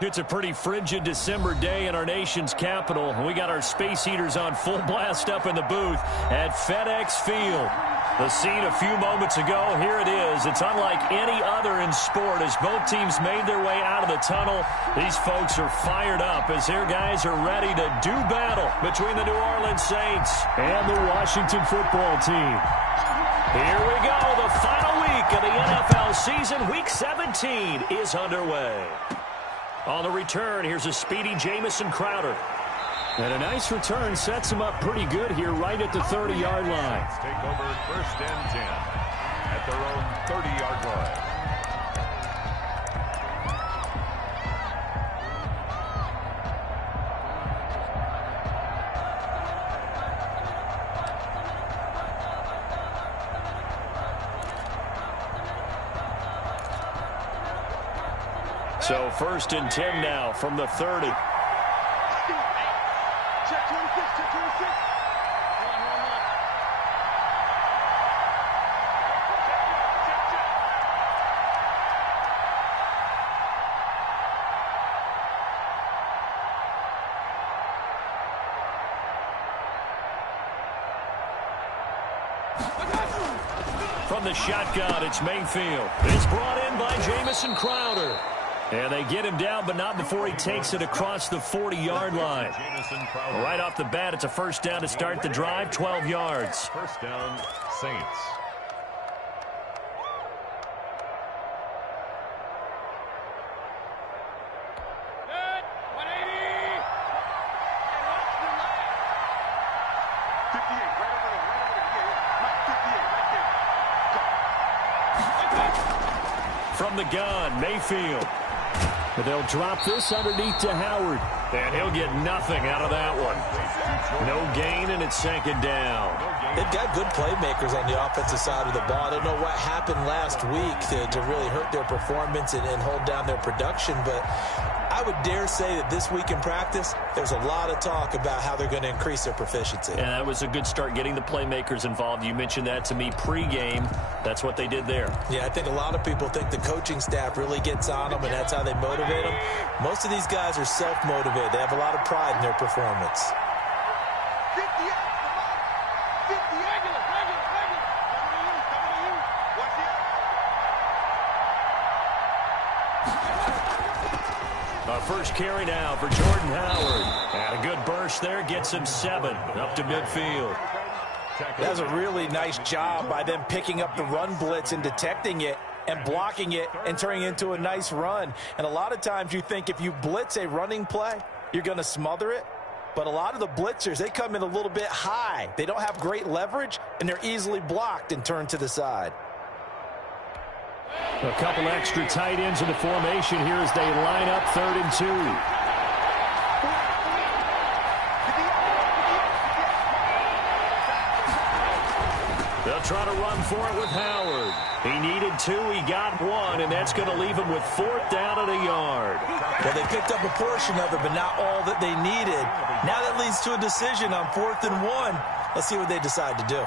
It's a pretty frigid December day in our nation's capital. We got our space heaters on full blast up in the booth at FedEx Field. The scene a few moments ago, here it is. It's unlike any other in sport as both teams made their way out of the tunnel. These folks are fired up as their guys are ready to do battle between the New Orleans Saints and the Washington football team. Here we go. The final week of the NFL season. Week 17 is underway. On the return, here's a speedy Jamison Crowder. And a nice return sets him up pretty good here right at the 30-yard line. Take over 1st and 10 at their own 30-yard line. So 1st and 10 now from the 30. From the shotgun, it's Mayfield. It's brought in by Jamison Crowder. And they get him down, but not before he takes it across the 40-yard line. Right off the bat, it's a 1st down to start the drive, 12 yards. 1st down, Saints. From the gun, Mayfield. But they'll drop this underneath to Howard. And he'll get nothing out of that one. No gain, and it's 2nd down. They've got good playmakers on the offensive side of the ball. I don't know what happened last week to really hurt their performance and hold down their production, but I would dare say that this week in practice, there's a lot of talk about how they're going to increase their proficiency. And that was a good start getting the playmakers involved. You mentioned that to me pregame. That's what they did there. Yeah, I think a lot of people think the coaching staff really gets on them, and that's how they motivate them. Most of these guys are self-motivated. They have a lot of pride in their performance. First carry now for Jordan Howard. And a good burst there gets him 7 up to midfield. That's a really nice job by them picking up the run blitz and detecting it and blocking it and turning it into a nice run. And a lot of times you think if you blitz a running play, you're going to smother it. But a lot of the blitzers, they come in a little bit high. They don't have great leverage, and they're easily blocked and turned to the side. A couple extra tight ends in the formation here as they line up 3rd and 2. They'll try to run for it with Howard. He needed 2, he got 1, and that's going to leave him with 4th down at a yard. Well, they picked up a portion of it, but not all that they needed. Now that leads to a decision on 4th and 1. Let's see what they decide to do.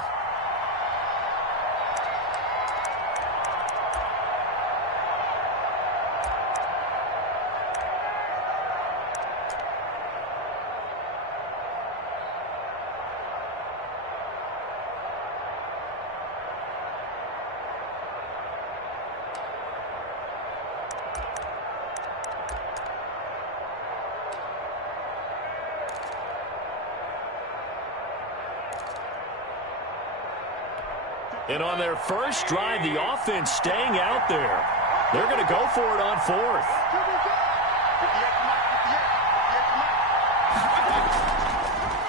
And on their first drive, the offense staying out there. They're going to go for it on 4th.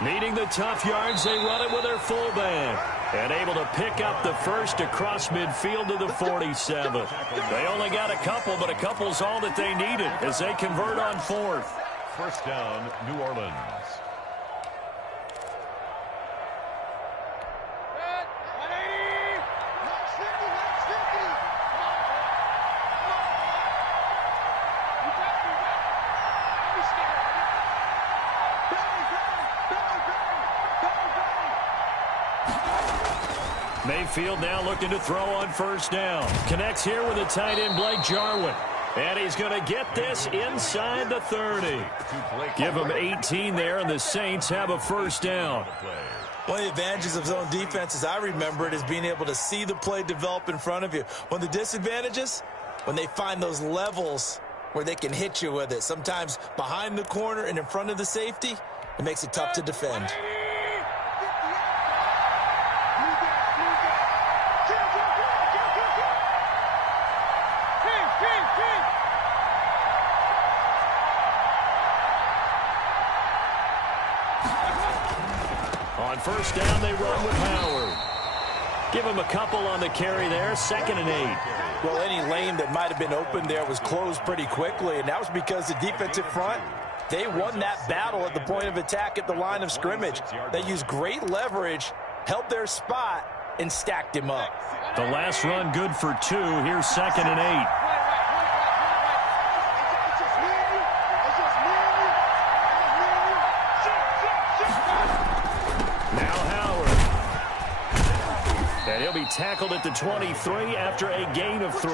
Needing the tough yards, they run it with their fullback. And able to pick up the first across midfield to the 47. They only got a couple, but a couple's all that they needed as they convert on 4th. 1st down, New Orleans. Mayfield now looking to throw on 1st down. Connects here with a tight end, Blake Jarwin. And he's going to get this inside the 30. Give him 18 there, and the Saints have a first down. One of the advantages of zone defense, as I remember it, is being able to see the play develop in front of you. One of the disadvantages, when they find those levels where they can hit you with it, sometimes behind the corner and in front of the safety, it makes it tough to defend. On first down, they run with Howard. Give him a couple on the carry there, 2nd and 8. Well, any lane that might have been open there was closed pretty quickly, and that was because the defensive front, they won that battle at the point of attack at the line of scrimmage. They used great leverage, held their spot, and stacked him up. The last run good for 2. Here's 2nd and 8. And he'll be tackled at the 23 after a gain of 3.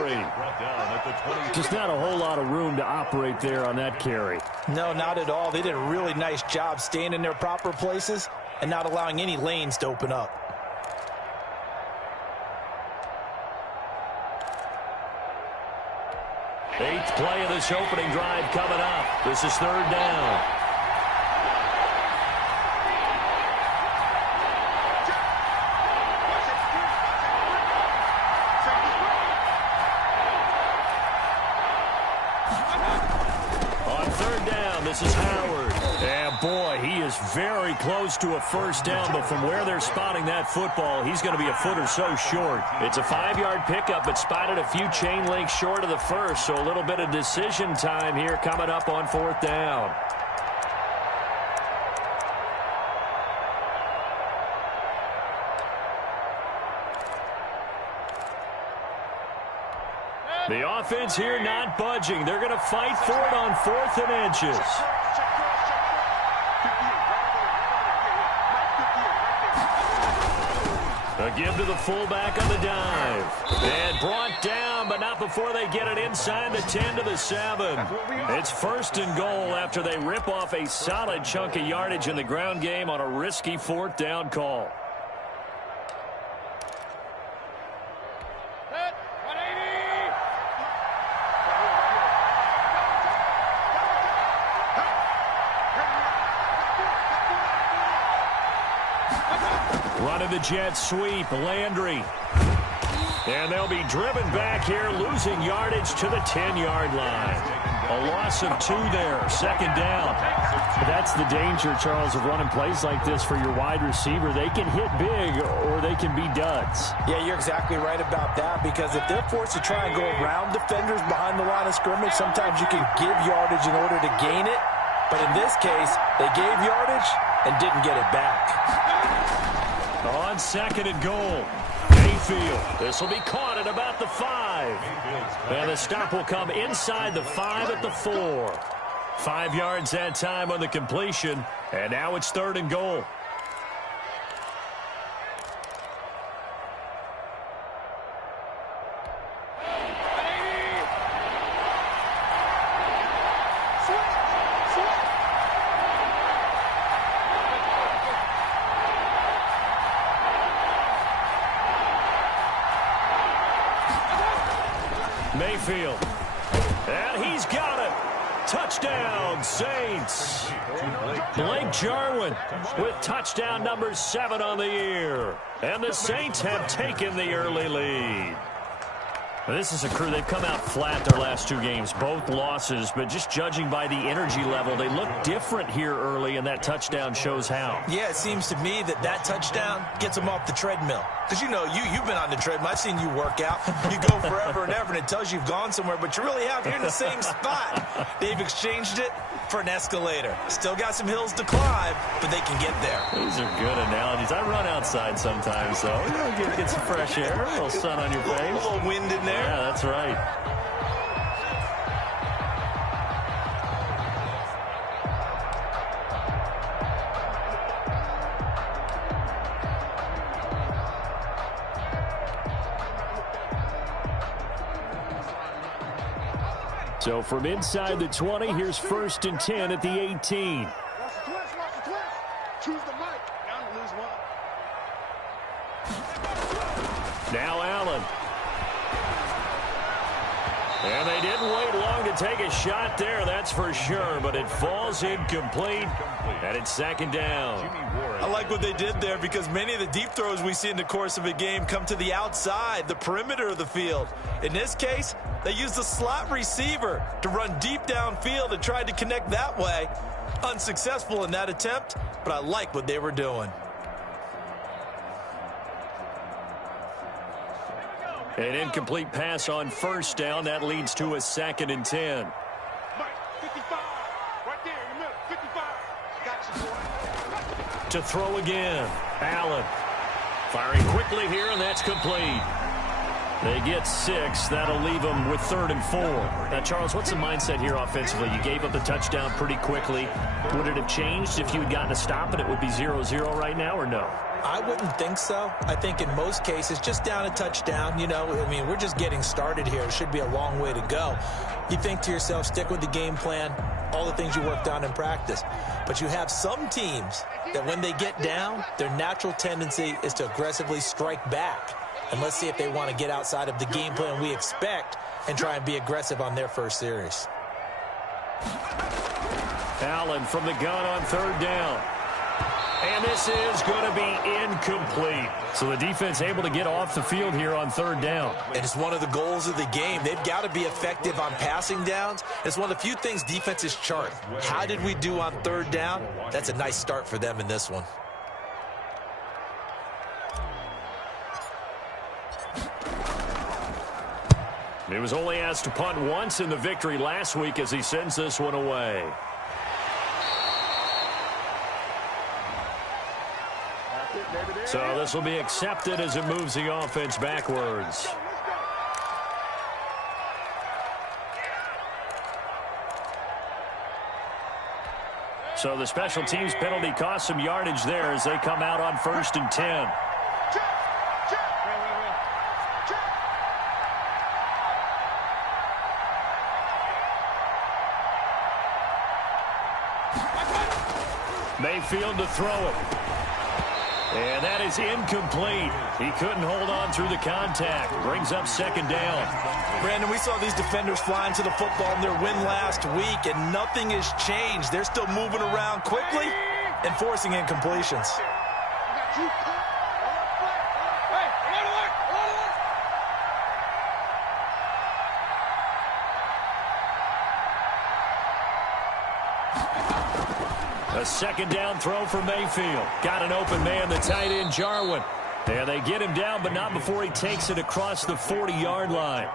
Just not a whole lot of room to operate there on that carry. No, not at all. They did a really nice job staying in their proper places and not allowing any lanes to open up. Eighth play of this opening drive coming up. This is 3rd down. This is Howard. And boy, he is very close to a first down, but from where they're spotting that football, he's going to be a foot or so short. It's a 5-yard pickup, but spotted a few chain links short of the first, so a little bit of decision time here coming up on 4th down. The offense here not budging. They're going to fight for it on 4th and inches. A give to the fullback on the dive. And brought down, but not before they get it inside the 10 to the 7. It's 1st and goal after they rip off a solid chunk of yardage in the ground game on a risky 4th down call. Running the jet sweep, Landry. And they'll be driven back here, losing yardage to the 10-yard line. A loss of 2 there, 2nd down. That's the danger, Charles, of running plays like this for your wide receiver. They can hit big or they can be duds. Yeah, you're exactly right about that, because if they're forced to try and go around defenders behind the line of scrimmage, sometimes you can give yardage in order to gain it. But in this case, they gave yardage and didn't get it back. On 2nd and goal, Mayfield. This will be caught at about the 5. And the stop will come inside the 5 at the 4. 5 yards that time on the completion. And now it's 3rd and goal. Mayfield. And he's got it. Touchdown, Saints. Blake Jarwin with touchdown number 7 on the year. And the Saints have taken the early lead. This is a crew, they've come out flat their last 2 games, both losses, but just judging by the energy level, they look different here early, and that touchdown shows how. Yeah, it seems to me that touchdown gets them off the treadmill. Because, you know, you've been on the treadmill. I've seen you work out. You go forever and ever, and it tells you you've gone somewhere, but you really have. You're in the same spot. They've exchanged it for an escalator. Still got some hills to climb, but they can get there. These are good analogies. I run outside sometimes, so get some fresh air, a little sun on your face. A little wind in there. Yeah, that's right. So from inside the 20, here's 1st and 10 at the 18. Choose the mic. Now lose one. Now Allen. And they didn't wait long to take a shot there, that's for sure, but it falls incomplete, and it's 2nd down. I like what they did there because many of the deep throws we see in the course of a game come to the outside, the perimeter of the field. In this case, they used the slot receiver to run deep downfield and tried to connect that way. Unsuccessful in that attempt, but I like what they were doing. An incomplete pass on 1st down. That leads to a 2nd and 10. Mike, 55. Right there in the middle. 55. Got you, boy. To throw again. Allen. Firing quickly here, and that's complete. They get 6. That'll leave them with 3rd and 4. Now, Charles, what's the mindset here offensively? You gave up the touchdown pretty quickly. Would it have changed if you had gotten a stop and it would be 0-0 right now, or no? I wouldn't think so. I think in most cases, just down a touchdown, you know, I mean, we're just getting started here. It should be a long way to go. You think to yourself, stick with the game plan, all the things you worked on in practice. But you have some teams that when they get down, their natural tendency is to aggressively strike back. And let's see if they want to get outside of the game plan we expect and try and be aggressive on their first series. Allen from the gun on 3rd down. And this is going to be incomplete. So the defense able to get off the field here on 3rd down. And it's one of the goals of the game. They've got to be effective on passing downs. It's one of the few things defenses chart. How did we do on 3rd down? That's a nice start for them in this one. He was only asked to punt once in the victory last week as he sends this one away. So this will be accepted as it moves the offense backwards. So the special teams penalty cost some yardage there as they come out on 1st and 10. Mayfield to throw it. And that is incomplete. He couldn't hold on through the contact. Brings up 2nd down. Brandon, we saw these defenders flying to the football in their win last week, and nothing has changed. They're still moving around quickly and forcing incompletions. A 2nd down throw for Mayfield. Got an open man, the tight end, Jarwin. And they get him down, but not before he takes it across the 40-yard line.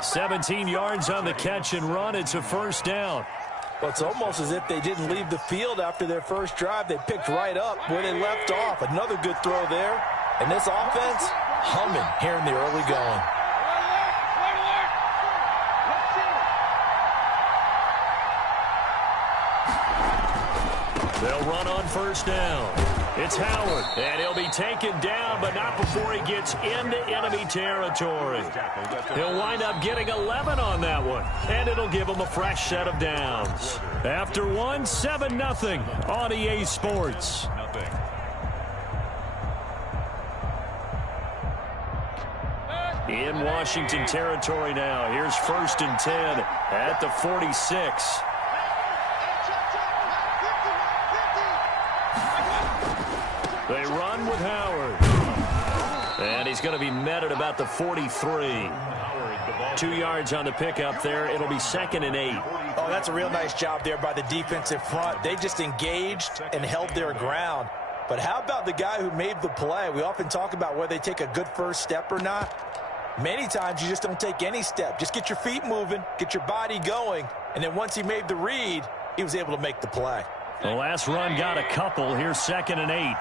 17 yards on the catch and run. It's a 1st down. Well, it's almost as if they didn't leave the field after their first drive. They picked right up where they left off. Another good throw there. And this offense, humming here in the early going. They'll run on 1st down. It's Howard, and he'll be taken down, but not before he gets into enemy territory. He'll wind up getting 11 on that one, and it'll give him a fresh set of downs. After one, 7-0 on EA Sports. In Washington territory now. Here's 1st and 10 at the 46. They run with Howard. And he's going to be met at about the 43. 2 yards on the pickup there. It'll be 2nd and 8. Oh, that's a real nice job there by the defensive front. They just engaged and held their ground. But how about the guy who made the play? We often talk about whether they take a good first step or not. Many times you just don't take any step. Just get your feet moving, get your body going, and then once he made the read, he was able to make the play. The last run got a couple. Here's 2nd and 8.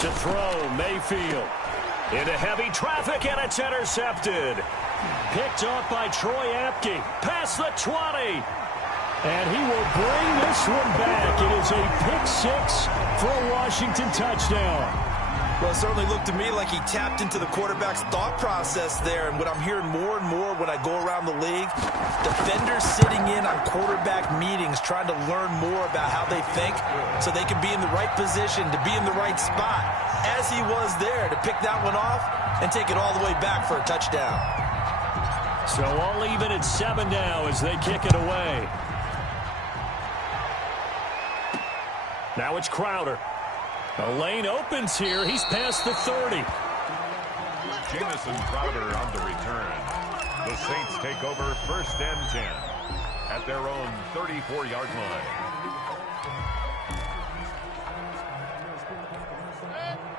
To throw, Mayfield. Into heavy traffic, and it's intercepted. Picked off by Troy Apke. Past the 20. And he will bring this one back. It is a pick-6 for a Washington touchdown. Well, it certainly looked to me like he tapped into the quarterback's thought process there. And what I'm hearing more and more when I go around the league, defenders sitting in on quarterback meetings trying to learn more about how they think so they can be in the right position to be in the right spot, as he was there to pick that one off and take it all the way back for a touchdown. So all even at 7 now as they kick it away. Now it's Crowder. The lane opens here. He's past the 30. Jamison Crowder on the return. The Saints take over 1st and 10 at their own 34-yard line.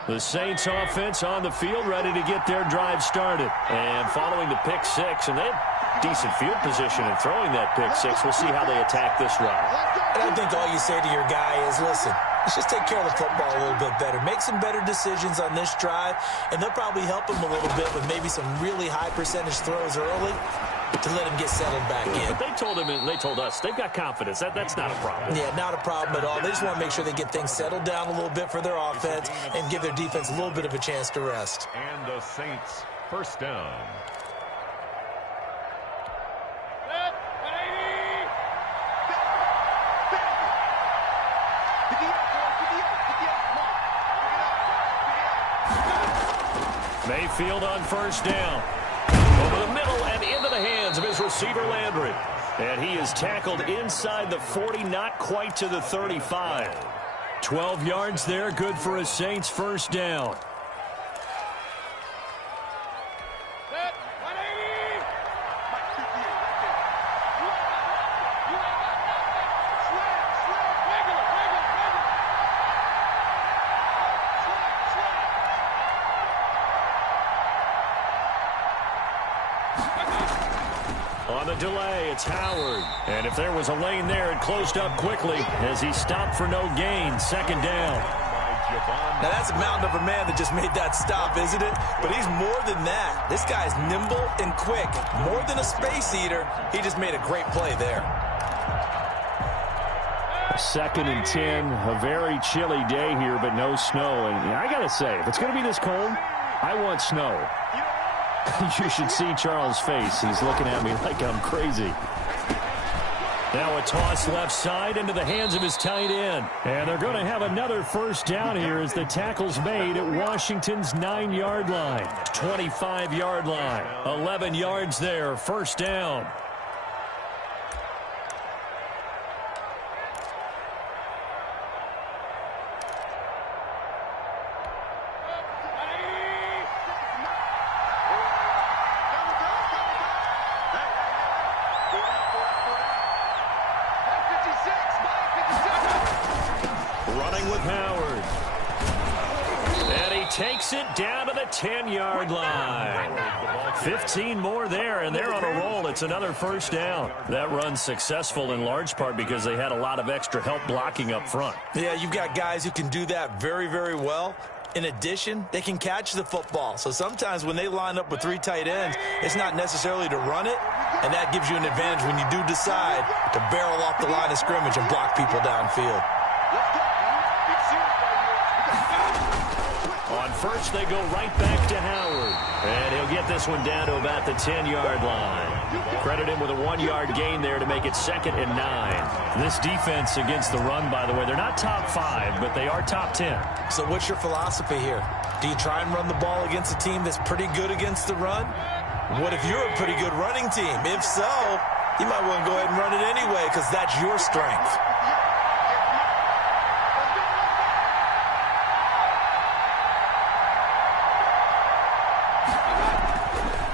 The Saints offense on the field, ready to get their drive started. And following the pick-6, and they had decent field position in throwing that pick-6. We'll see how they attack this drive. And I think all you say to your guy is, listen, let's just take care of the football a little bit better. Make some better decisions on this drive, and they'll probably help him a little bit with maybe some really high percentage throws early to let him get settled back in. But they told him, and they told us, they've got confidence. That's not a problem. Yeah, not a problem at all. They just want to make sure they get things settled down a little bit for their offense and give their defense a little bit of a chance to rest. And the Saints 1st down. Mayfield on 1st down. Over the middle and into the hands of his receiver, Landry. And he is tackled inside the 40, not quite to the 35. 12 yards there, good for a Saints 1st down. On the delay, it's Howard. And if there was a lane there, it closed up quickly as he stopped for no gain. 2nd down. Now, that's a mountain of a man that just made that stop, isn't it? But he's more than that. This guy's nimble and quick. More than a space eater, he just made a great play there. 2nd and 10, a very chilly day here, but no snow. And I got to say, if it's going to be this cold, I want snow. You should see Charles' face. He's looking at me like I'm crazy. Now a toss left side into the hands of his tight end. And they're going to have another 1st down here as the tackle's made at Washington's 9-yard line. 25-yard line. 11 yards there. 1st down. Takes it down to the 10-yard line. 15 more there, and they're on a roll. It's another 1st down. That run's successful in large part because they had a lot of extra help blocking up front. Yeah, you've got guys who can do that very, very well. In addition, they can catch the football. So sometimes when they line up with 3 tight ends, it's not necessarily to run it, and that gives you an advantage when you do decide to barrel off the line of scrimmage and block people downfield. On 1st, they go right back to Howard. And he'll get this one down to about the 10-yard line. Credit him with a 1-yard gain there to make it 2nd and 9. This defense against the run, by the way, they're not top 5, but they are top 10. So what's your philosophy here? Do you try and run the ball against a team that's pretty good against the run? What if you're a pretty good running team? If so, you might want to go ahead and run it anyway because that's your strength.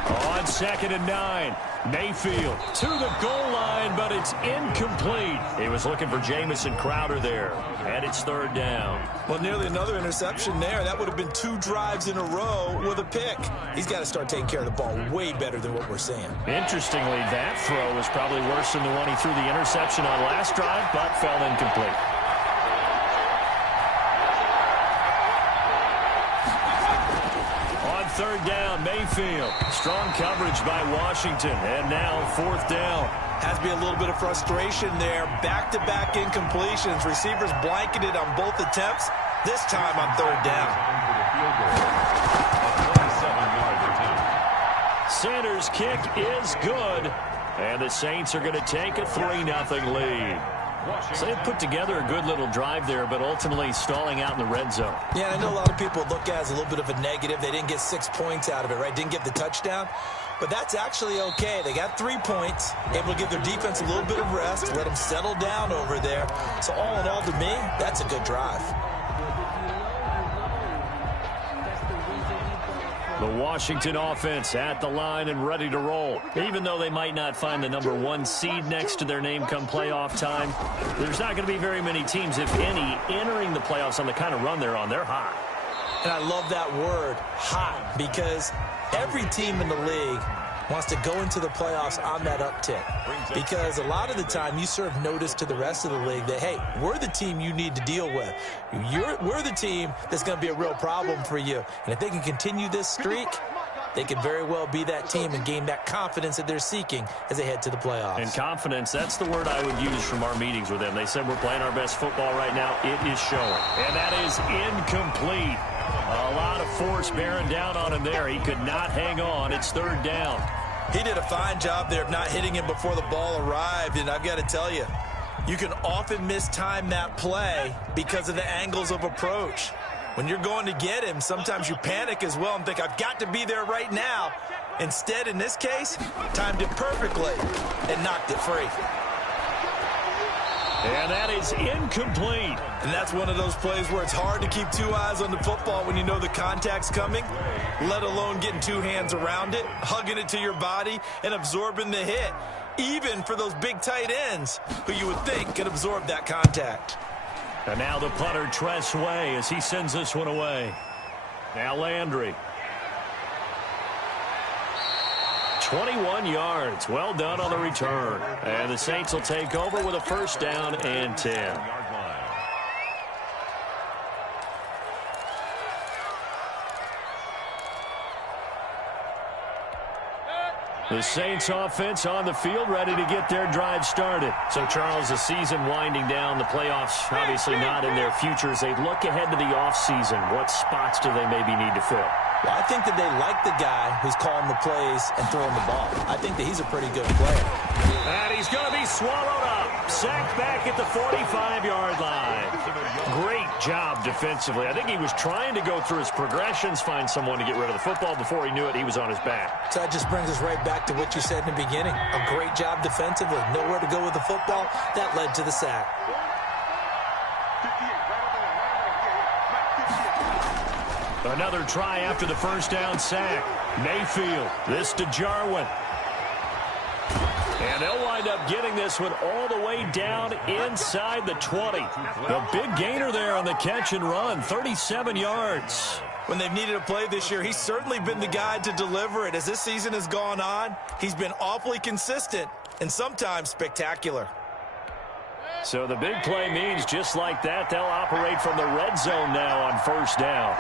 On 2nd and 9, Mayfield to the goal line, but it's incomplete. He was looking for Jamison Crowder there, and it's 3rd down. Well, nearly another interception there. That would have been 2 drives in a row with a pick. He's got to start taking care of the ball way better than what we're seeing. Interestingly, that throw was probably worse than the one he threw the interception on last drive, but fell incomplete. On 3rd down, on Mayfield. Strong coverage by Washington. And now 4th down. Has to be a little bit of frustration there. Back-to-back incompletions. Receivers blanketed on both attempts. This time on 3rd down. Sanders' kick is good. And the Saints are going to take a 3-0 lead. So they put together a good little drive there, but ultimately stalling out in the red zone. Yeah, I know a lot of people look at it as a little bit of a negative. They didn't get 6 points out of it, right? Didn't get the touchdown. But that's actually okay. They got 3 points, able to give their defense a little bit of rest, let them settle down over there. So all in all, to me, that's a good drive. The Washington offense at the line and ready to roll. Even though they might not find the number 1 seed next to their name come playoff time, there's not going to be very many teams, if any, entering the playoffs on the kind of run they're on. They're hot. And I love that word, hot, because every team in the league wants to go into the playoffs on that uptick. Because a lot of the time you serve notice to the rest of the league that, hey, we're the team you need to deal with. We're the team that's going to be a real problem for you. And if they can continue this streak, they could very well be that team and gain that confidence that they're seeking as they head to the playoffs. And confidence, that's the word I would use from our meetings with them. They said we're playing our best football right now. It is showing. And that is incomplete. A lot of force bearing down on him there. He could not hang on. It's 3rd down. He did a fine job there of not hitting him before the ball arrived, and I've got to tell you, you can often mistime that play because of the angles of approach. When you're going to get him, sometimes you panic as well and think, I've got to be there right now. Instead, in this case, timed it perfectly and knocked it free. And that is incomplete. And that's one of those plays where it's hard to keep 2 eyes on the football when you know the contact's coming, let alone getting 2 hands around it, hugging it to your body, and absorbing the hit, even for those big tight ends who you would think could absorb that contact. And now the punter, Tress Way, as he sends this one away. Now Landry. 21 yards. Well done on the return. And the Saints will take over with a 1st down and 10. The Saints offense on the field, ready to get their drive started. So, Charles, the season winding down, the playoffs obviously not in their future. As they look ahead to the offseason, what spots do they maybe need to fill? Well, I think that they like the guy who's calling the plays and throwing the ball. I think that he's a pretty good player. And he's going to be swallowed up. Sacked back at the 45-yard line. Great job defensively. I think he was trying to go through his progressions, find someone to get rid of the football. Before he knew it, he was on his back. So that just brings us right back to what you said in the beginning. A great job defensively. Nowhere to go with the football. That led to the sack. Another try after the 1st down sack. Mayfield, this to Jarwin. And they'll wind up getting this one all the way down inside the 20. The big gainer there on the catch and run, 37 yards. When they've needed a play this year, he's certainly been the guy to deliver it. As this season has gone on, he's been awfully consistent and sometimes spectacular. So the big play means just like that, they'll operate from the red zone now on 1st down.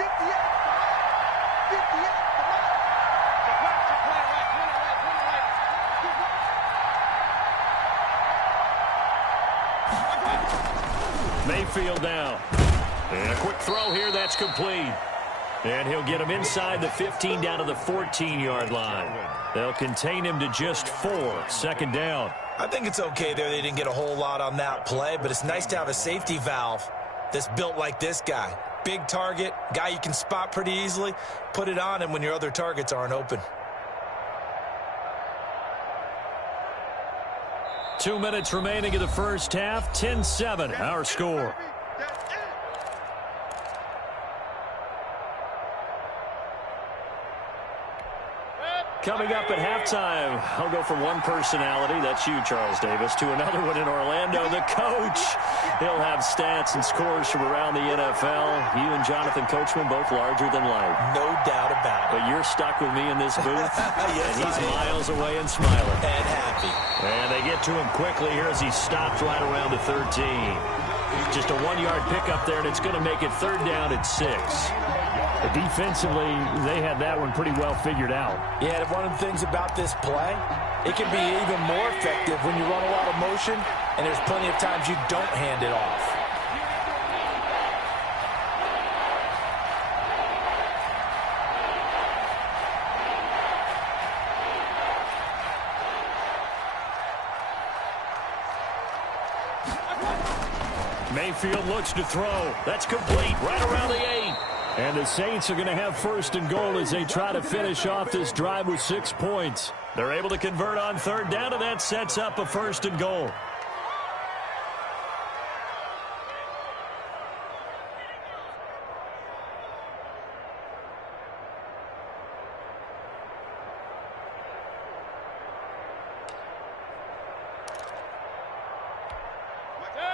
Mayfield down. And a quick throw here, that's complete. And he'll get him inside the 15 down to the 14-yard line. They'll contain him to just 4. 2nd down. I think it's okay there. They didn't get a whole lot on that play, but it's nice to have a safety valve that's built like this guy. Big target, guy you can spot pretty easily. Put it on him when your other targets aren't open. 2 minutes remaining in the 1st half. 10-7, our score. Coming up at halftime, I'll go from one personality, that's you, Charles Davis, to another one in Orlando, the coach. He'll have stats and scores from around the NFL. You and Jonathan Coachman, both larger than life. No doubt about it. But you're stuck with me in this booth, Yes, and he's miles away and smiling. And happy. And they get to him quickly here as he stopped right around the 13. Just a 1-yard pickup there, and it's going to make it 3rd down at 6. Defensively, they had that one pretty well figured out. Yeah, and one of the things about this play, it can be even more effective when you run a lot of motion, and there's plenty of times you don't hand it off. Mayfield looks to throw. That's complete right around the 8. And the Saints are going to have first and goal as they try to finish off this drive with 6 points. They're able to convert on third down, and that sets up a first and goal.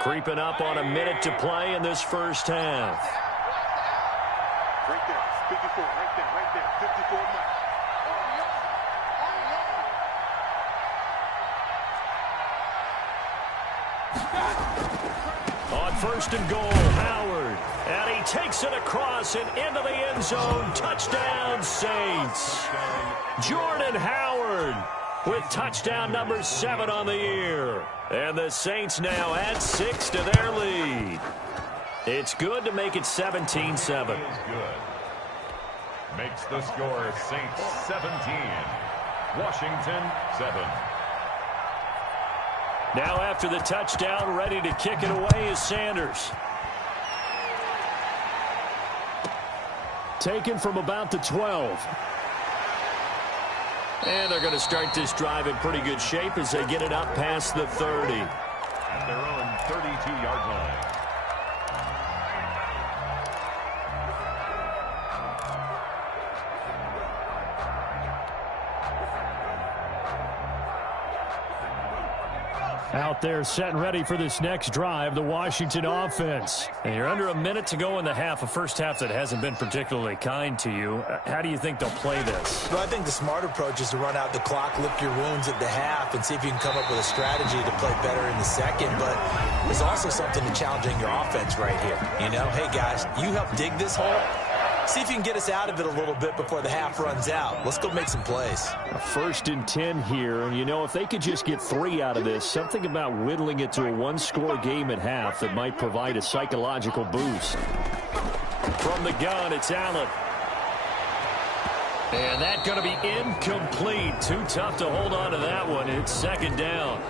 Creeping up on a minute to play in this first half. Right there, 54, right there, 54 mark. On first and goal, Howard. And he takes it across and into the end zone. Touchdown, Saints. Jordan Howard with touchdown number 7 on the year. And the Saints now add 6 to their lead. It's good to make it 17-7. Good. Makes the score Saints 17. Washington 7. Now after the touchdown, ready to kick it away is Sanders. Taken from about the 12. And they're going to start this drive in pretty good shape as they get it up past the 30. At their own 32-yard line. Out there set and ready for this next drive, the Washington offense. And you're under a minute to go in the half, a first half that hasn't been particularly kind to you. How do you think they'll play this? Well, I think the smart approach is to run out the clock, lick your wounds at the half, and see if you can come up with a strategy to play better in the second. But there's also something to challenging your offense right here. You know, hey, guys, you help dig this hole. See if you can get us out of it a little bit before the half runs out. Let's go make some plays. A 1st and 10 here, and you know, if they could just get 3 out of this, something about whittling it to a one-score game at half that might provide a psychological boost. From the gun, it's Allen. And that's going to be incomplete. Too tough to hold on to that one. It's second down.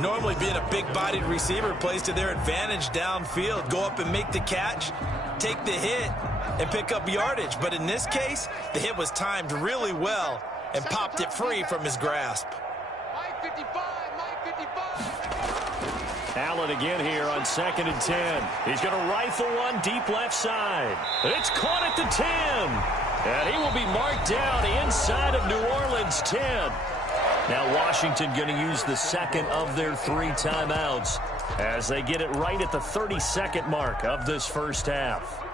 Normally being a big-bodied receiver plays to their advantage downfield. Go up and make the catch, take the hit, and pick up yardage. But in this case, the hit was timed really well and popped it free from his grasp. Mike 55, Mike 55. Allen again here on 2nd and 10. He's going to rifle one deep left side. It's caught at the 10. And he will be marked down inside of New Orleans 10. Now Washington going to use the second of their 3 timeouts as they get it right at the 32nd mark of this first half.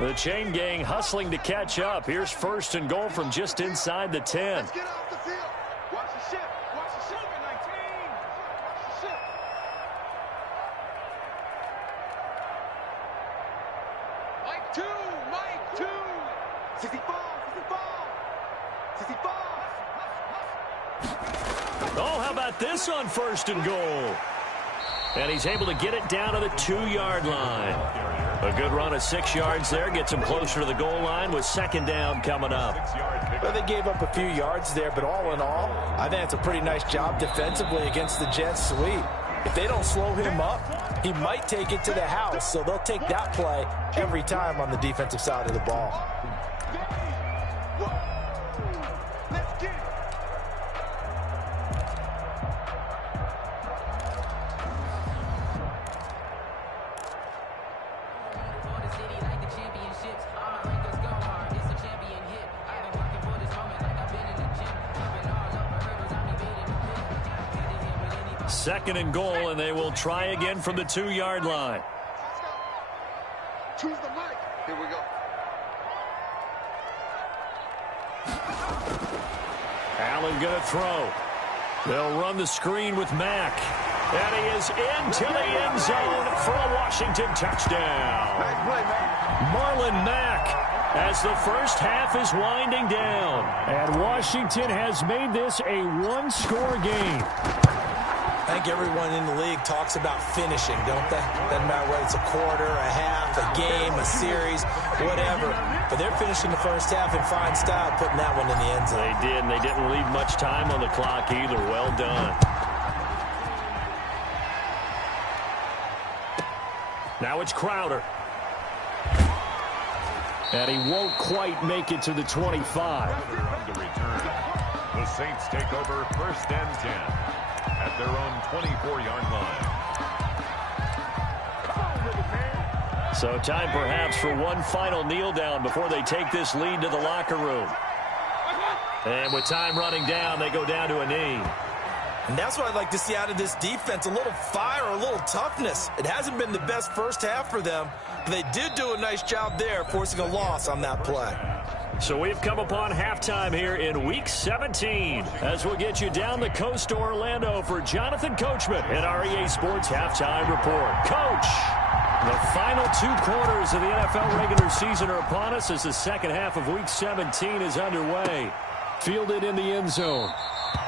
The chain gang hustling to catch up. Here's 1st and goal from just inside the 10. Let's get off the field. Watch the ship. Watch the ship at 19. Watch the ship. Mike 2. Mike 2. 65. 65. 65. Oh, how about this on 1st and goal? And he's able to get it down to the 2-yard line. A good run of 6 yards there. Gets him closer to the goal line with second down coming up. Well, they gave up a few yards there, but all in all, I think it's a pretty nice job defensively against the Jets sweep. If they don't slow him up, he might take it to the house, so they'll take that play every time on the defensive side of the ball. Let's get it. Second and goal, and they will try again from the 2-yard line. Choose the mic. Here we go. Allen going to throw. They'll run the screen with Mack. And he is into the end zone for a Washington touchdown. Nice play, man. Marlon Mack, as the first half is winding down. And Washington has made this a one-score game. I think everyone in the league talks about finishing, don't they? Doesn't matter whether it's a quarter, a half, a game, a series, whatever. But they're finishing the first half in fine style, putting that one in the end zone. They did, and they didn't leave much time on the clock either. Well done. Now it's Crowder. And he won't quite make it to the 25. On the return. The Saints take over first and 10 at their own 24-yard line. So time perhaps for one final kneel down before they take this lead to the locker room. And with time running down, they go down to a knee. And that's what I'd like to see out of this defense, a little fire, a little toughness. It hasn't been the best first half for them, but they did do a nice job there, forcing a loss on that play. So we've come upon halftime here in Week 17 as we'll get you down the coast to Orlando for Jonathan Coachman in our EA Sports Halftime Report. Coach, the final two quarters of the NFL regular season are upon us as the second half of Week 17 is underway. Fielded in the end zone.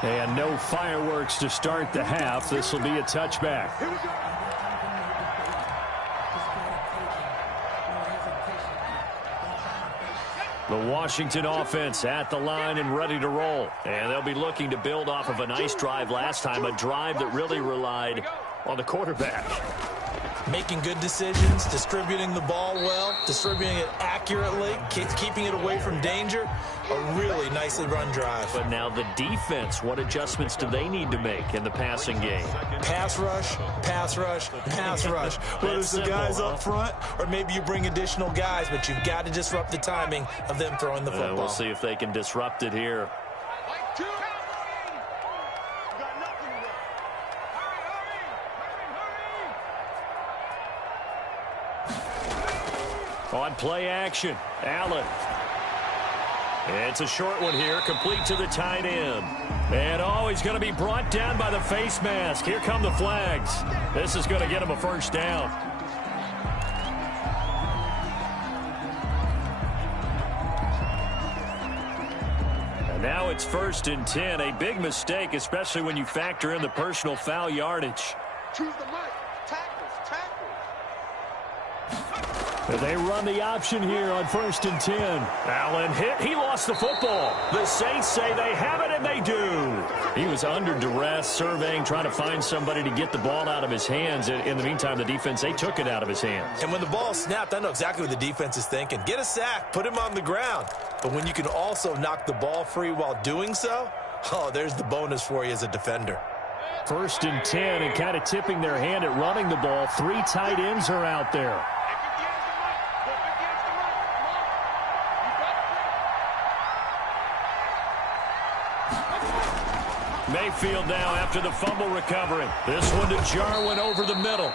And no fireworks to start the half. This will be a touchback. The Washington offense at the line and ready to roll. And they'll be looking to build off of a nice drive last time, a drive that really relied on the quarterback. Making good decisions, distributing the ball well, distributing it accurately, keeping it away from danger. A really nicely run drive. But now the defense, what adjustments do they need to make in the passing game? Pass rush, pass rush, pass rush. Whether it's the guys up front or maybe you bring additional guys, but you've got to disrupt the timing of them throwing the football. We'll see if they can disrupt it here. On play action, Allen. It's a short one here, complete to the tight end. And he's going to be brought down by the face mask. Here come the flags. This is going to get him a first down. And now it's 1st and 10. A big mistake, especially when you factor in the personal foul yardage. Choose the right. Tackles. They run the option here on 1st and 10. Allen hit. He lost the football. The Saints say they have it, and they do. He was under duress, surveying, trying to find somebody to get the ball out of his hands. In the meantime, the defense, they took it out of his hands. And when the ball snapped, I know exactly what the defense is thinking. Get a sack. Put him on the ground. But when you can also knock the ball free while doing so, there's the bonus for you as a defender. 1st and 10, and kind of tipping their hand at running the ball. 3 tight ends are out there. Mayfield now after the fumble recovery. This one to Jarwin over the middle.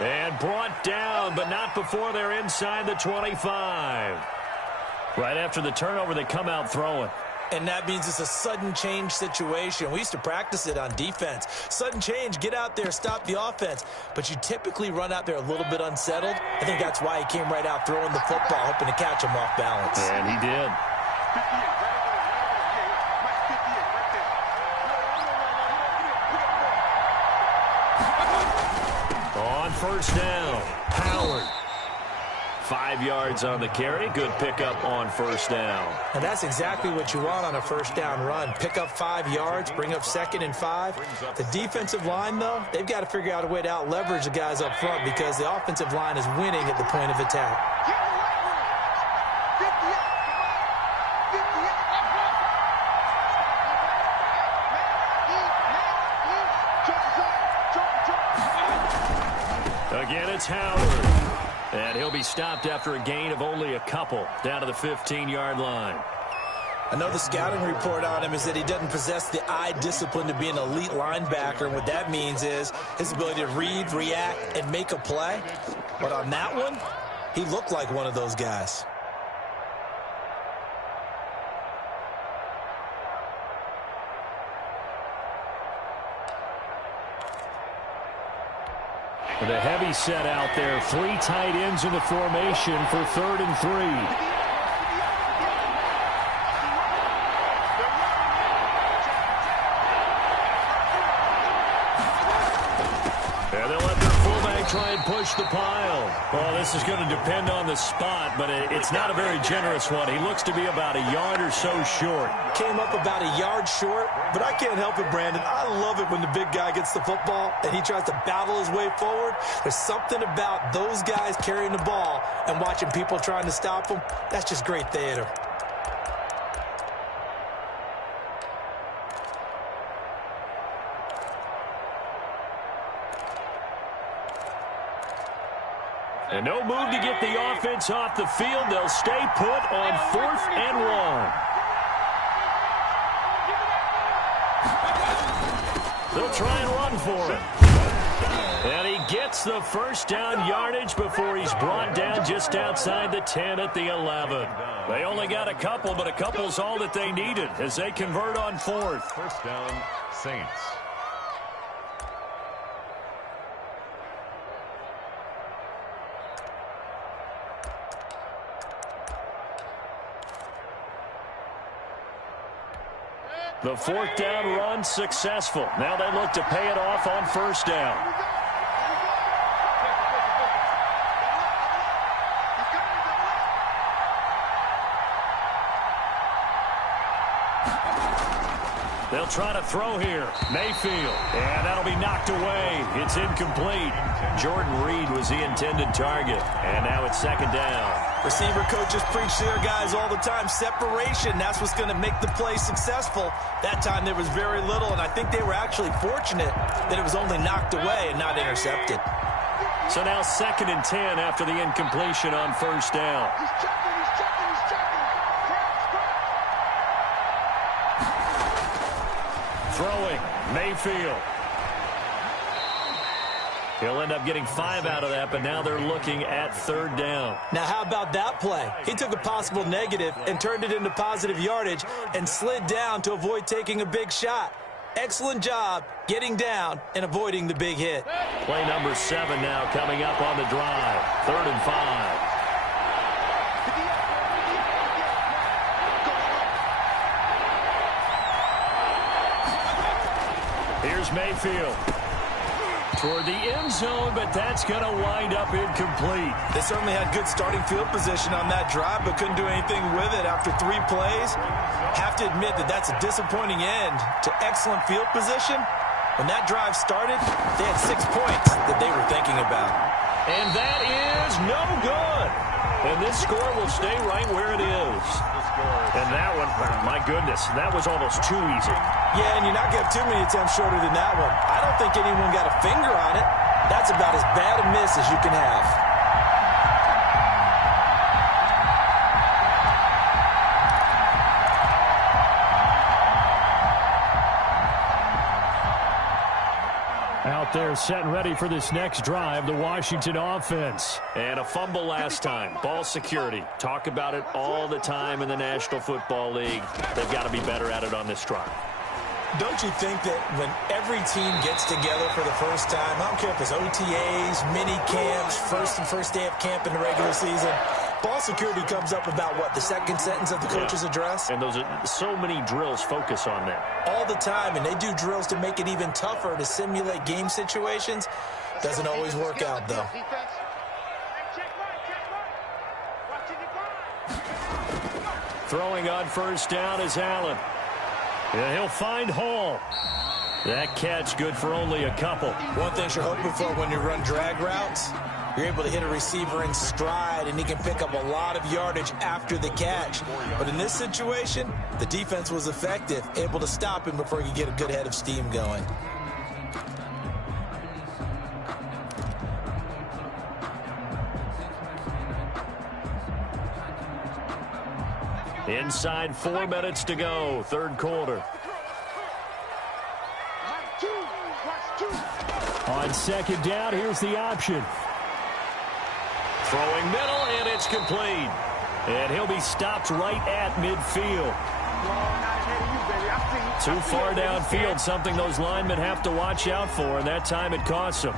And brought down, but not before they're inside the 25. Right after the turnover, they come out throwing. And that means it's a sudden change situation. We used to practice it on defense. Sudden change, get out there, stop the offense. But you typically run out there a little bit unsettled. I think that's why he came right out throwing the football, hoping to catch him off balance. And he did. On 1st down, Howard. 5 yards on the carry. Good pickup on 1st down. And that's exactly what you want on a 1st down run. Pick up 5 yards, bring up 2nd and 5. The defensive line, though, they've got to figure out a way to out-leverage the guys up front because the offensive line is winning at the point of attack. Again, it's Howard. And he'll be stopped after a gain of only a couple down to the 15-yard line. I know the scouting report on him is that he doesn't possess the eye discipline to be an elite linebacker. And what that means is his ability to read, react, and make a play. But on that one, he looked like one of those guys. The heavy set out there. 3 tight ends in the formation for 3rd and 3. Try and push the pile. Well, this is going to depend on the spot, but it's not a very generous one. He looks to be about a yard or so short. Came up about a yard short, but I can't help it, Brandon. I love it when the big guy gets the football and he tries to battle his way forward. There's something about those guys carrying the ball and watching people trying to stop them. That's just great theater. And no move to get the offense off the field. They'll stay put on 4th and 1. They'll try and run for it. And he gets the first down yardage before he's brought down just outside the 10 at the 11. They only got a couple, but a couple's all that they needed as they convert on 4th. First down, Saints. The 4th down run successful. Now they look to pay it off on 1st down. They'll try to throw here. Mayfield. And that'll be knocked away. It's incomplete. Jordan Reed was the intended target. And now it's 2nd down. Receiver coaches preach to their guys all the time. Separation, that's what's going to make the play successful. That time there was very little, and I think they were actually fortunate that it was only knocked away and not intercepted. So now 2nd and 10 after the incompletion on 1st down. He's checking, he's checking, he's checking. Throwing, Mayfield. He'll end up getting 5 out of that, but now they're looking at 3rd down. Now, how about that play? He took a possible negative and turned it into positive yardage and slid down to avoid taking a big shot. Excellent job getting down and avoiding the big hit. Play number 7 now coming up on the drive. 3rd and 5. Here's Mayfield. Toward the end zone, but that's going to wind up incomplete. They certainly had good starting field position on that drive, but couldn't do anything with it after 3 plays. Have to admit that that's a disappointing end to excellent field position. When that drive started, they had 6 points that they were thinking about. And that is no good. And this score will stay right where it is. And that one, my goodness, that was almost too easy. Yeah, and you're not going to have too many attempts shorter than that one. I don't think anyone got a finger on it. That's about as bad a miss as you can have. Out there set and ready for this next drive, the Washington offense. And a fumble last time. Ball security. Talk about it all the time in the National Football League. They've got to be better at it on this drive. Don't you think that when every team gets together for the first time, I don't care if it's OTAs, mini camps, first day of camp in the regular season, ball security comes up about what, the second sentence of the coach's address? And those are so many drills focus on that. All the time, and they do drills to make it even tougher to simulate game situations. Doesn't always work out, though. Throwing on 1st down is Allen. And he'll find Hall. That catch good for only a couple. One thing you're hoping for when you run drag routes, you're able to hit a receiver in stride, and he can pick up a lot of yardage after the catch. But in this situation, the defense was effective, able to stop him before he could get a good head of steam going. Inside 4 minutes to go, 3rd quarter. On 2nd down, here's the option. Throwing middle, and it's complete. And he'll be stopped right at midfield. Too far downfield, something those linemen have to watch out for, and that time it costs them.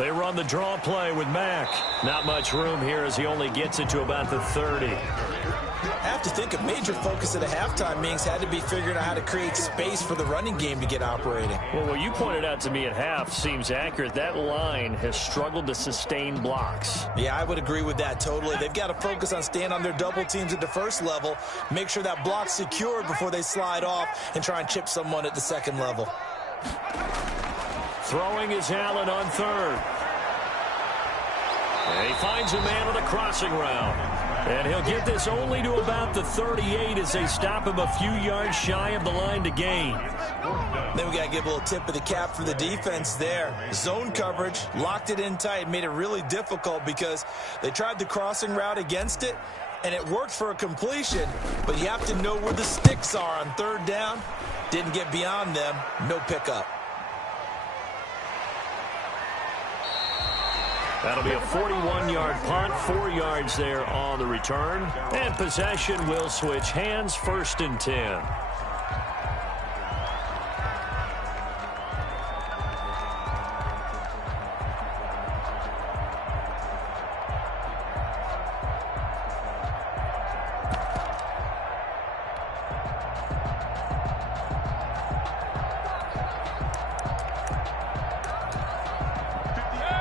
They run the draw play with Mack. Not much room here as he only gets it to about the 30. I have to think a major focus at a halftime, Mings, had to be figuring out how to create space for the running game to get operating. Well, what you pointed out to me at half seems accurate. That line has struggled to sustain blocks. Yeah, I would agree with that totally. They've got to focus on staying on their double teams at the first level, make sure that block's secured before they slide off and try and chip someone at the second level. Throwing is Allen on third. And he finds a man on a crossing route. And he'll get this only to about the 38 as they stop him a few yards shy of the line to gain. Then we got to give a little tip of the cap for the defense there. Zone coverage, locked it in tight, made it really difficult because they tried the crossing route against it, and it worked for a completion, but you have to know where the sticks are on third down. Didn't get beyond them, no pickup. That'll be a 41-yard punt, 4 yards there on the return. And possession will switch hands, 1st and 10.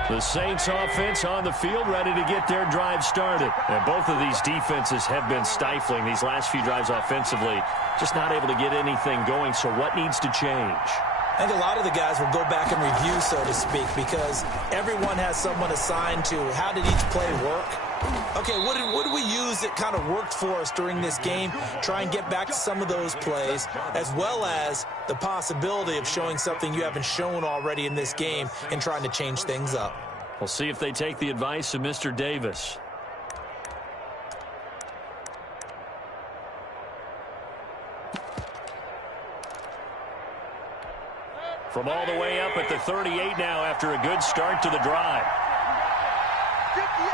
The Saints offense on the field, ready to get their drive started. And both of these defenses have been stifling these last few drives offensively. Just not able to get anything going, so what needs to change? I think a lot of the guys will go back and review, so to speak, because everyone has someone assigned to how did each play work. Okay, what did we use that kind of worked for us during this game? Try and get back to some of those plays, as well as the possibility of showing something you haven't shown already in this game and trying to change things up. We'll see if they take the advice of Mr. Davis. From all the way up at the 38 now after a good start to the drive. 58.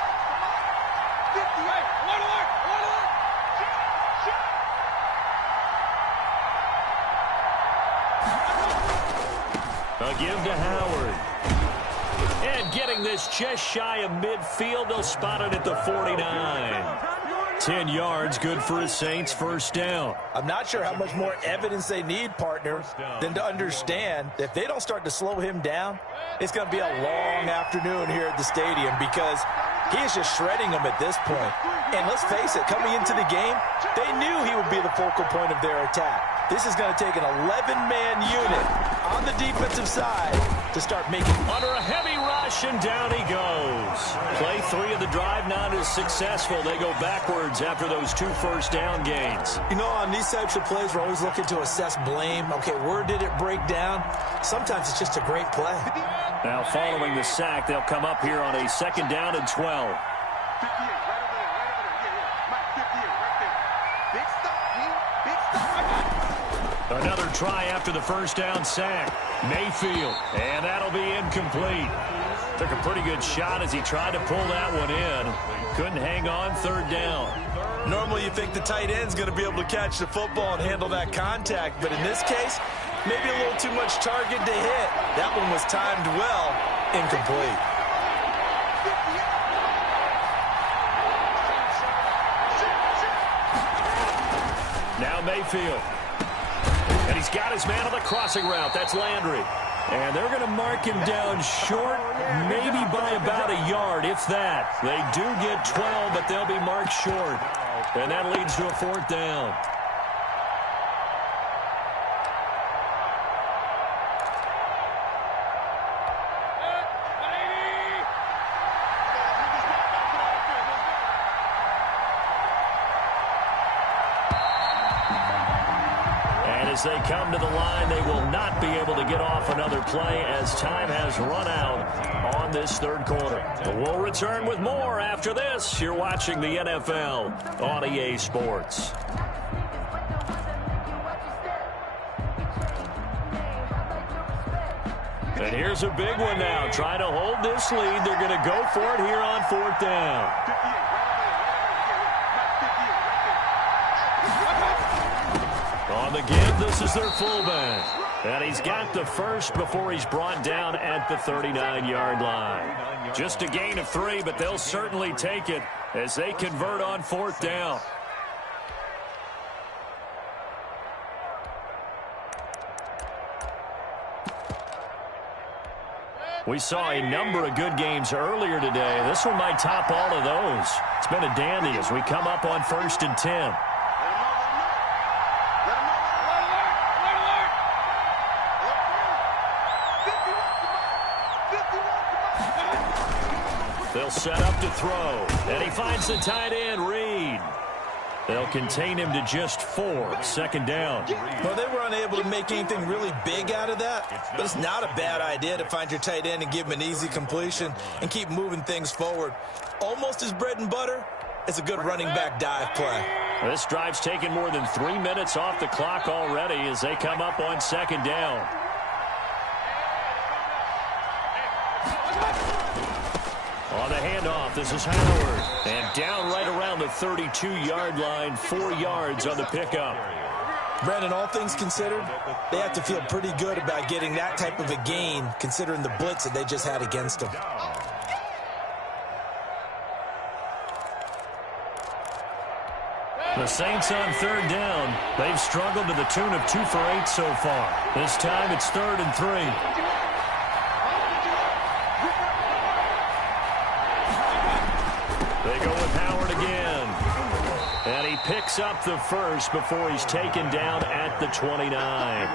A give to Howard. And getting this just shy of midfield, they'll spot it at the 49. 10 yards, good for a Saints first down. I'm not sure how much more evidence they need, partner, than to understand that if they don't start to slow him down, it's going to be a long afternoon here at the stadium because he is just shredding them at this point. And let's face it, coming into the game, they knew he would be the focal point of their attack. This is going to take an 11-man unit on the defensive side to start making. Under a heavy rush, and down he goes. Play 3 of the drive not as successful. They go backwards after those 2 first down gains. You know, on these types of plays, we're always looking to assess blame. Okay, where did it break down? Sometimes it's just a great play. Now following the sack, they'll come up here on a 2nd down and 12. 58, right over there, Mike, 58, right there. Big stop, big stop. Another try after the first down sack. Mayfield, and that'll be incomplete. Took a pretty good shot as he tried to pull that one in. Couldn't hang on, 3rd down. Normally you think the tight end's going to be able to catch the football and handle that contact, but in this case, maybe a little too much target to hit. That one was timed well, incomplete. Now Mayfield. And he's got his man on the crossing route. That's Landry. And they're going to mark him down short, maybe by about a yard, if that. They do get 12, but they'll be marked short. And that leads to a 4th down. As they come to the line, they will not be able to get off another play as time has run out on this 3rd quarter. We'll return with more after this. You're watching the NFL on EA Sports. And here's a big one now. Trying to hold this lead. They're going to go for it here on 4th down. On the give, this is their fullback. And he's got the first before he's brought down at the 39-yard line. Just a gain of 3, but they'll certainly take it as they convert on 4th down. We saw a number of good games earlier today. This one might top all of those. It's been a dandy as we come up on 1st and 10. They'll set up to throw, and he finds the tight end, Reed. They'll contain him to just 4, 2nd down. Well, they were unable to make anything really big out of that, but it's not a bad idea to find your tight end and give him an easy completion and keep moving things forward. Almost his bread and butter is a good running back dive play. This drive's taken more than 3 minutes off the clock already as they come up on 2nd down. On the handoff, this is Howard. And down right around the 32-yard line, 4 yards on the pickup. Brandon, all things considered, they have to feel pretty good about getting that type of a gain, considering the blitz that they just had against them. The Saints on 3rd down. They've struggled to the tune of 2 for 8 so far. This time it's 3rd and 3. They go with Howard again. And he picks up the first before he's taken down at the 29.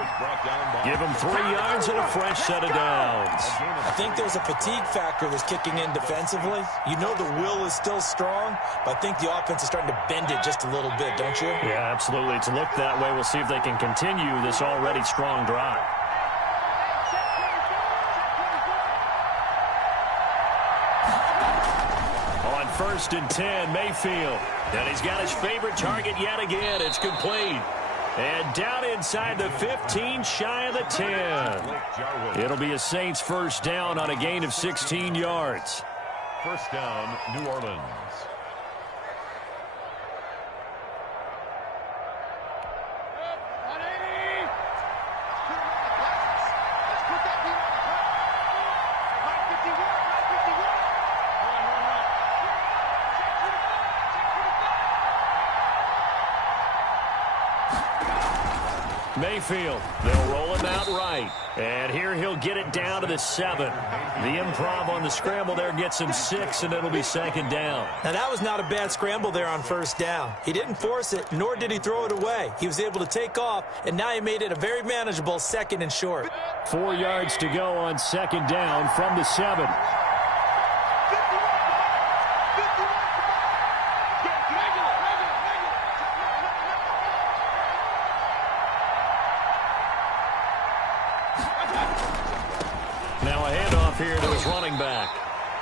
Give him 3 yards and a fresh set of downs. I think there's a fatigue factor that's kicking in defensively. You know the will is still strong, but I think the offense is starting to bend it just a little bit, don't you? Yeah, absolutely. It's looked that way. We'll see if they can continue this already strong drive. On 1st and 10, Mayfield. And he's got his favorite target yet again. It's complete. And down inside the 15, shy of the 10. It'll be a Saints 1st down on a gain of 16 yards. 1st down, New Orleans. Mayfield, they'll roll him out right. And here he'll get it down to the 7. The improv on the scramble there gets him 6, and it'll be 2nd down. Now, that was not a bad scramble there on 1st down. He didn't force it, nor did he throw it away. He was able to take off, and now he made it a very manageable 2nd and short. 4 yards to go on 2nd down from the 7. Now a handoff here to his running back.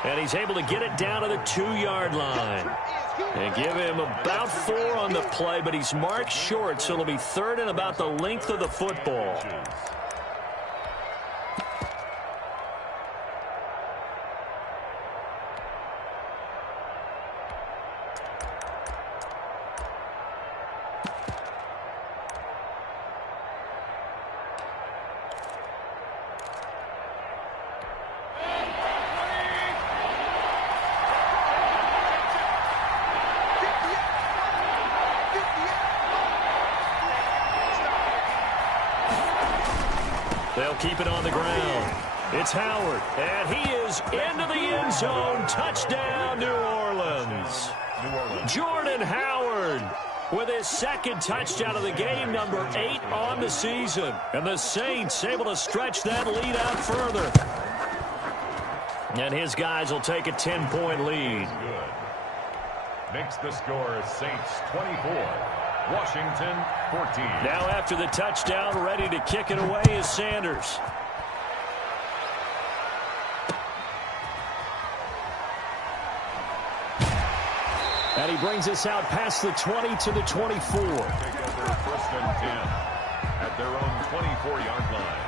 And he's able to get it down to the 2-yard line. And give him about 4 on the play, but he's marked short, so it'll be 3rd and about the length of the football. They'll keep it on the ground. It's Howard, and he is into the end zone. Touchdown, New Orleans. Jordan Howard with his 2nd touchdown of the game, number 8 on the season. And the Saints able to stretch that lead out further. And his guys will take a 10-point lead. Makes the score Saints 24. Washington 14. Now after the touchdown, ready to kick it away is Sanders. And he brings us out past the 20 to the 24. Take over 1st and 10 at their own 24-yard line.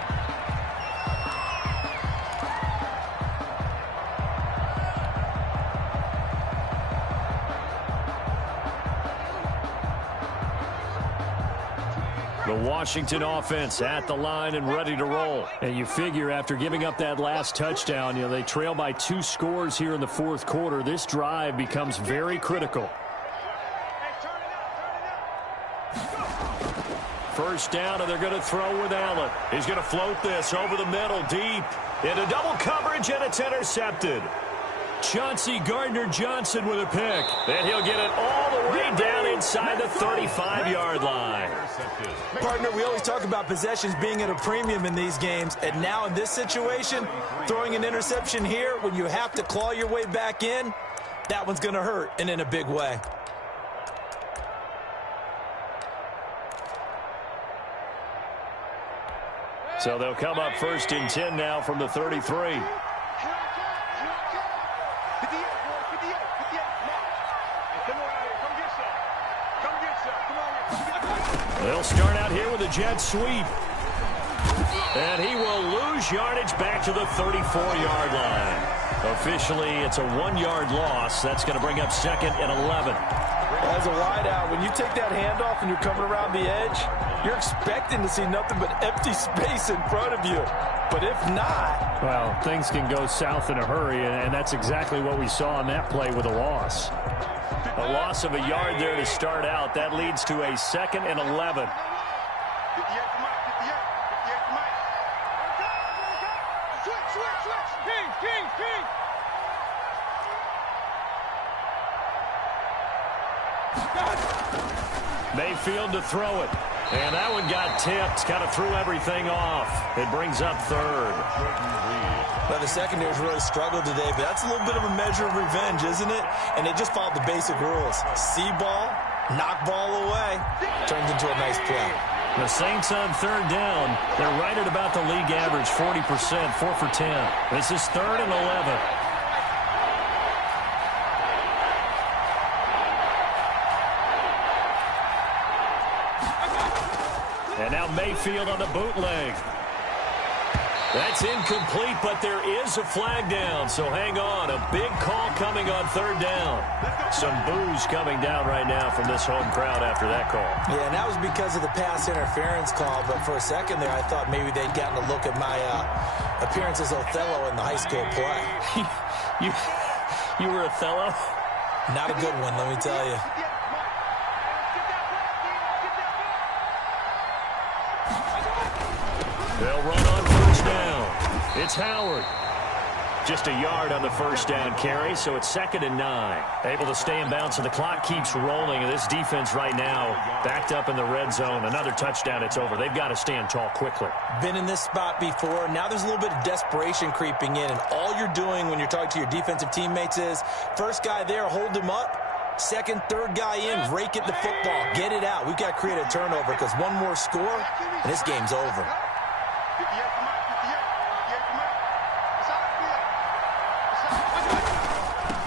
The Washington offense at the line and ready to roll. And you figure after giving up that last touchdown, they trail by 2 scores here in the fourth quarter. This drive becomes very critical. First down, and they're going to throw with Allen. He's going to float this over the middle, deep. Into double coverage, and it's intercepted. Chauncey Gardner-Johnson with a pick. And he'll get it all the way down inside the 35-yard line. Partner, we always talk about possessions being at a premium in these games. And now in this situation, throwing an interception here when you have to claw your way back in, that one's going to hurt, and in a big way. So they'll come up first and 10 now from the 33. They'll start out here with a jet sweep. And he will lose yardage back to the 34-yard line. Officially, it's a 1-yard loss. That's going to bring up second and 11. As a wideout, when you take that handoff and you're coming around the edge, you're expecting to see nothing but empty space in front of you. But if not... Well, things can go south in a hurry, and that's exactly what we saw on that play with a loss. A loss of a yard there to start out. That leads to a second and 11. Mayfield to throw it. And that one got tipped. Kind of threw everything off. It brings up third. Well, the secondary's really struggled today, but that's a little bit of a measure of revenge, isn't it? And they just followed the basic rules. See ball, knock ball away. Turns into a nice play. The Saints on third down. They're right at about the league average, 40%, 4 for 10. This is third and 11. And now Mayfield on the bootleg. That's incomplete, but there is a flag down, so hang on. A big call coming on third down. Some boos coming down right now from this home crowd after that call. Yeah, and that was because of the pass interference call, but for a second there I thought maybe they'd gotten a look at my appearance as Othello in the high school play. You were Othello? Not a good one, let me tell you. They'll run on first down. It's Howard. Just a yard on the first down carry, so it's second and 9. Able to stay in bounds, and the clock keeps rolling. And this defense right now backed up in the red zone. Another touchdown, it's over. They've got to stand tall quickly. Been in this spot before. Now there's a little bit of desperation creeping in, and all you're doing when you're talking to your defensive teammates is first guy there, hold him up. Second, third guy in, rake it the football. Get it out. We've got to create a turnover because one more score, and this game's over.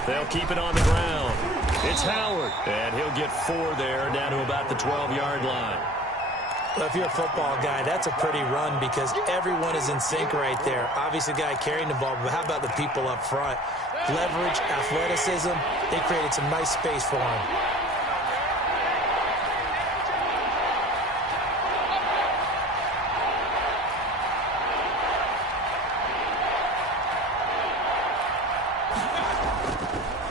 They'll keep it on the ground. It's Howard, and he'll get 4 there, down to about the 12-yard line. Well, if you're a football guy, that's a pretty run because everyone is in sync right there. Obviously, the guy carrying the ball, but how about the people up front? Leverage, athleticism, they created some nice space for him.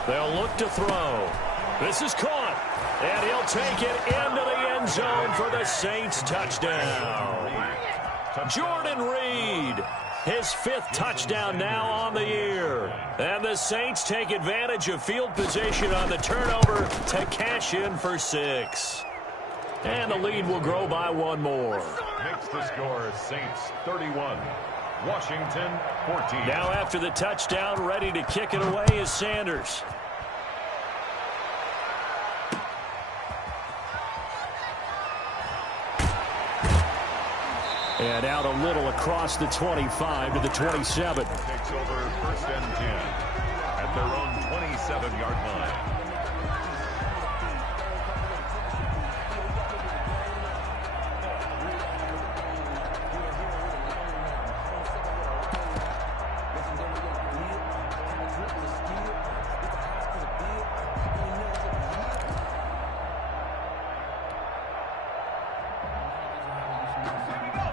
They'll look to throw. This is caught. And he'll take it into the end zone for the Saints touchdown. Jordan Reed, his 5th touchdown now on the year. And the Saints take advantage of field position on the turnover to cash in for 6. And the lead will grow by 1 more. Makes the score Saints 31. Washington 14. Now after the touchdown, ready to kick it away is Sanders. And out a little across the 25 to the 27. Takes over first and 10 at their own 27-yard line.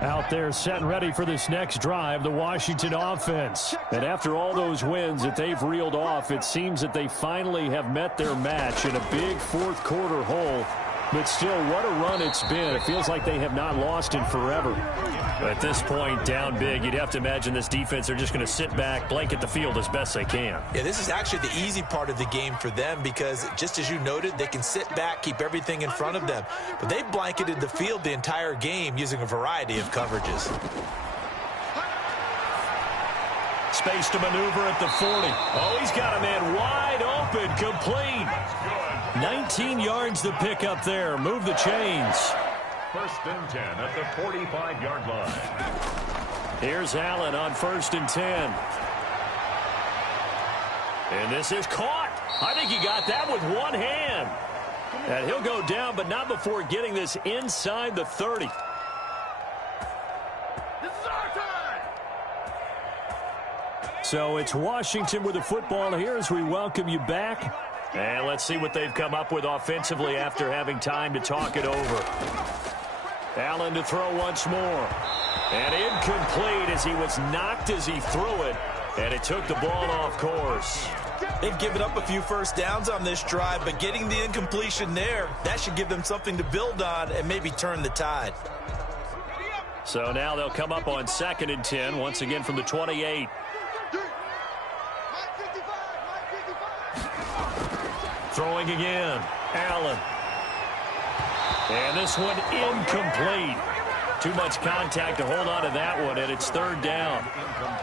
Out there set and ready for this next drive, the Washington offense. And after all those wins that they've reeled off, it seems that they finally have met their match in a big fourth quarter hole. But still, what a run it's been. It feels like they have not lost in forever. At this point, down big, you'd have to imagine this defense are just going to sit back, blanket the field as best they can. Yeah, this is actually the easy part of the game for them because, just as you noted, they can sit back, keep everything in front of them. But they blanketed the field the entire game using a variety of coverages. Space to maneuver at the 40. Oh, he's got a man wide open, complete. 19 yards to pick up there. Move the chains. First and 10 at the 45-yard line. Here's Allen on 1st and 10. And this is caught. I think he got that with one hand. And he'll go down, but not before getting this inside the 30. This is our time. So it's Washington with the football here as we welcome you back. And let's see what they've come up with offensively after having time to talk it over. Allen to throw once more. And incomplete as he was knocked as he threw it. And it took the ball off course. They've given up a few first downs on this drive, but getting the incompletion there, that should give them something to build on and maybe turn the tide. So now they'll come up on 2nd and 10, once again from the 28. Throwing again. Allen. And this one incomplete. Too much contact to hold on to that one, and it's 3rd down.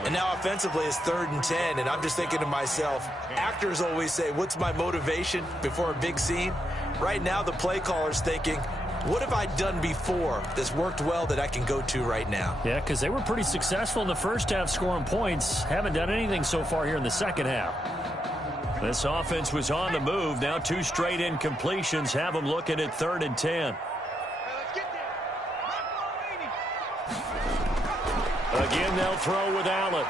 And now offensively it's 3rd and 10, and I'm just thinking to myself, actors always say, what's my motivation before a big scene? Right now the play caller's thinking, what have I done before that's worked well that I can go to right now? Yeah, because they were pretty successful in the first half scoring points. Haven't done anything so far here in the second half. This offense was on the move. Now 2 straight incompletions have them looking at 3rd and 10. Again, they'll throw with Allen.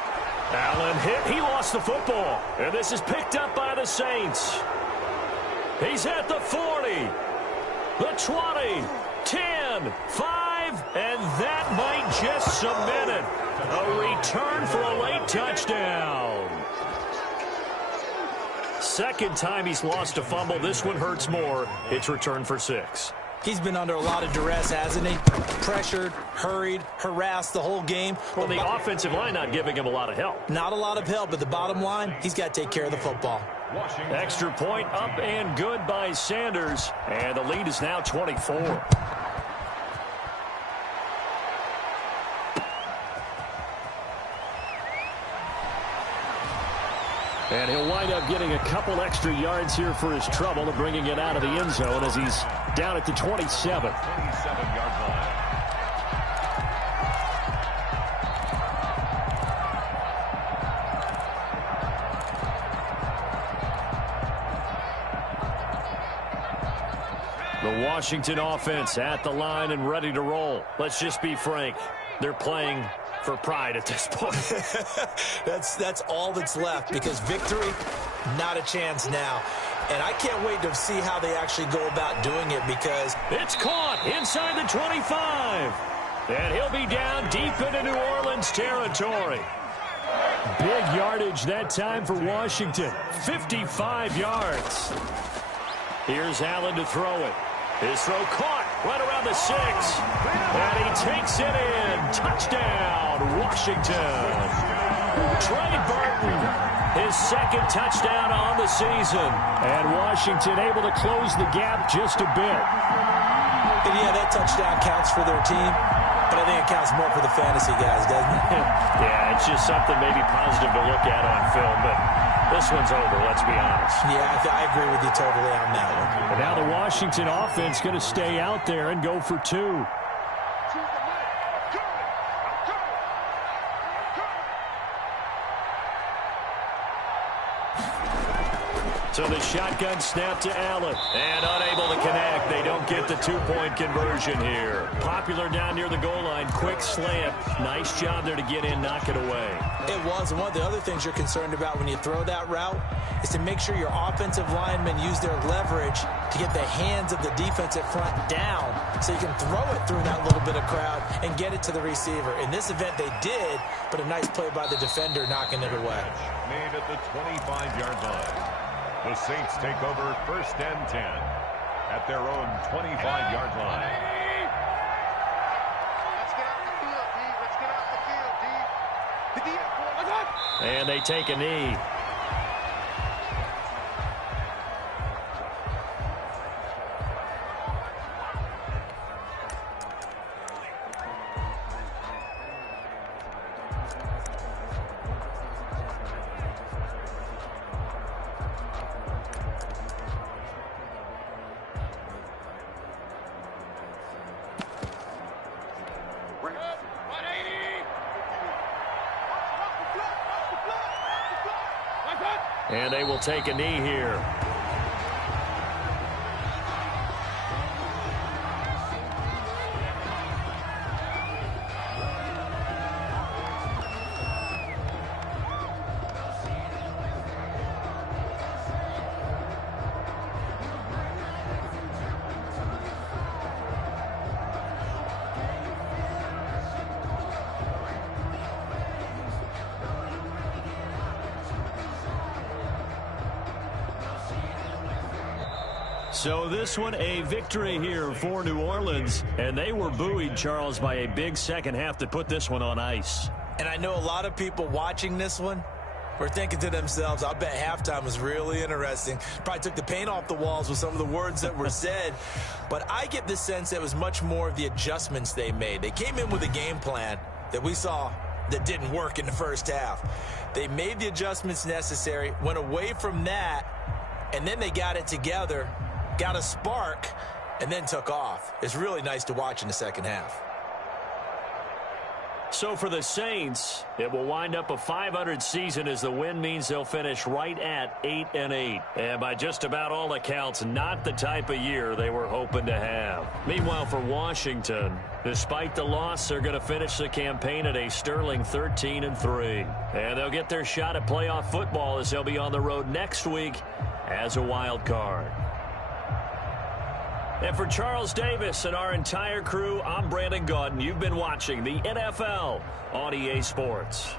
Allen hit. He lost the football. And this is picked up by the Saints. He's at the 40, the 20, 10, 5, and that might just cement it. A return for a late touchdown. Second time he's lost a fumble. This one hurts more. It's returned for 6. He's been under a lot of duress, hasn't he? Pressured, hurried, harassed the whole game. Well, the offensive line not giving him a lot of help. Not a lot of help, but the bottom line, he's got to take care of the football. Extra point up and good by Sanders. And the lead is now 24. And he'll wind up getting a couple extra yards here for his trouble and bringing it out of the end zone as he's down at the 27. 27-yard line. The Washington offense at the line and ready to roll. Let's just be frank. They're playing for pride at this point. That's all that's left because victory, not a chance now. And I can't wait to see how they actually go about doing it because it's caught inside the 25. And he'll be down deep into New Orleans territory. Big yardage that time for Washington. 55 yards. Here's Allen to throw it. His throw caught right around the 6. And he takes it in. Touchdown, Washington. Trey Burton, his 2nd touchdown on the season. And Washington able to close the gap just a bit. And yeah, that touchdown counts for their team, but I think it counts more for the fantasy guys, doesn't it? Yeah, it's just something maybe positive to look at on film, but this one's over, let's be honest. Yeah, I agree with you totally on that one. And now the Washington offense going to stay out there and go for 2. So the shotgun snap to Allen. And unable to connect. They don't get the two-point conversion here. Popular down near the goal line. Quick slant. Nice job there to get in, knock it away. It was. And one of the other things you're concerned about when you throw that route is to make sure your offensive linemen use their leverage to get the hands of the defensive front down so you can throw it through that little bit of crowd and get it to the receiver. In this event, they did, but a nice play by the defender knocking it away. Made at the 25-yard line. The Saints take over 1st and 10 at their own 25-yard line. Let's get off the field, D. Let's get off the field, D. The D, boy. And they take a knee. And they will take a knee here. So this one a victory here for New Orleans, and they were buoyed, Charles, by a big second half to put this one on ice. And I know a lot of people watching this one were thinking to themselves, I bet halftime was really interesting. Probably took the paint off the walls with some of the words that were said. But I get the sense it was much more of the adjustments they made. They came in with a game plan that we saw that didn't work in the first half. They made the adjustments necessary, went away from that, and then they got it together, got a spark, and then took off. It's really nice to watch in the second half. So for the Saints, it will wind up a .500 season as the win means they'll finish right at 8-8. And by just about all accounts, not the type of year they were hoping to have. Meanwhile, for Washington, despite the loss, they're going to finish the campaign at a sterling 13-3. And they'll get their shot at playoff football as they'll be on the road next week as a wild card. And for Charles Davis and our entire crew, I'm Brandon Gaudin. You've been watching the NFL on EA Sports.